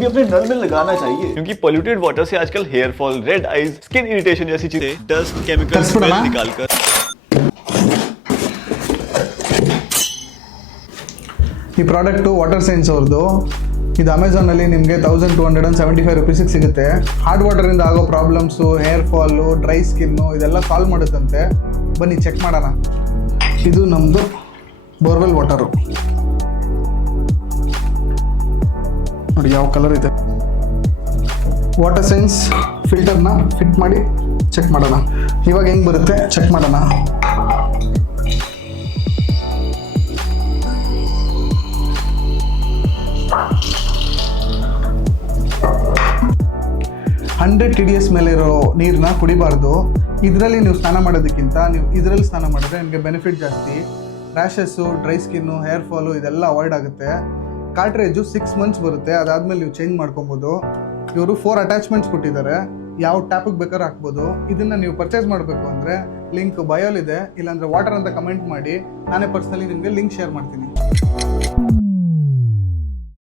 ये अपने नल में लगाना चाहिए क्योंकि पोल्यूटेड वाटर से आजकल hair fall, red eyes, skin irritation जैसी चीजें डस्ट केमिकल स्मेल निकालकर ಈ ಪ್ರಾಡಕ್ಟು ವಾಟರ್ ಸೈನ್ಸ್ ಅವ್ರದ್ದು. ಇದು ಅಮೆಝಾನಲ್ಲಿ ನಿಮಗೆ 1275 ರುಪೀಸಿಗೆ ಸಿಗುತ್ತೆ. ಹಾರ್ಡ್ ವಾಟರಿಂದ ಆಗೋ problems, hair fall, dry skin ಇದೆಲ್ಲ ಸಾಲ್ವ್ ಮಾಡುತ್ತಂತೆ. ಬನ್ನಿ ಚೆಕ್ ಮಾಡೋಣ. ಇದು ನಮ್ಮದು ಬೋರ್ವೆಲ್ ವಾಟರು ನೋಡಿ ಯಾವ ಕಲರ್ ಇದೆ. ವಾಟರ್ ಸೈನ್ಸ್ ಫಿಲ್ಟರ್ನ ಫಿಟ್ ಮಾಡಿ ಚೆಕ್ ಮಾಡೋಣ. ಇವಾಗ ಹೆಂಗೆ ಬರುತ್ತೆ ಚೆಕ್ ಮಾಡೋಣ. ಹಂಡ್ರೆಡ್ TDS ಮೇಲೆ ಇರೋ ನೀರನ್ನ ಕುಡಿಬಾರ್ದು. ಇದರಲ್ಲಿ ನೀವು ಸ್ನಾನ ಮಾಡೋದಕ್ಕಿಂತ ನೀವು ಇದರಲ್ಲಿ ಸ್ನಾನ ಮಾಡಿದ್ರೆ ನಿಮಗೆ ಬೆನಿಫಿಟ್ ಜಾಸ್ತಿ. Rashes, dry skin, hair fall ಇದೆಲ್ಲ ಅವಾಯ್ಡ್ ಆಗುತ್ತೆ. ಕಾರ್ಟ್ರೇಜು 6 ಮಂತ್ಸ್ ಬರುತ್ತೆ. ಅದಾದಮೇಲೆ ನೀವು ಚೇಂಜ್ ಮಾಡ್ಕೊಬೋದು. ಇವರು 4 ಅಟ್ಯಾಚ್ಮೆಂಟ್ಸ್ ಕೊಟ್ಟಿದ್ದಾರೆ. ಯಾವ ಟ್ಯಾಪಿಗೆ ಬೇಕಾದ್ರೂ ಹಾಕ್ಬೋದು. ಇದನ್ನು ನೀವು ಪರ್ಚೇಸ್ ಮಾಡಬೇಕು ಅಂದರೆ ಲಿಂಕ್ ಬಯೋಲಿದೆ, ಇಲ್ಲಾಂದರೆ ವಾಟರ್ ಅಂತ ಕಮೆಂಟ್ ಮಾಡಿ. ನಾನೇ ಪರ್ಸ್ನಲಿ ನಿಮಗೆ ಲಿಂಕ್ ಶೇರ್ ಮಾಡ್ತೀನಿ.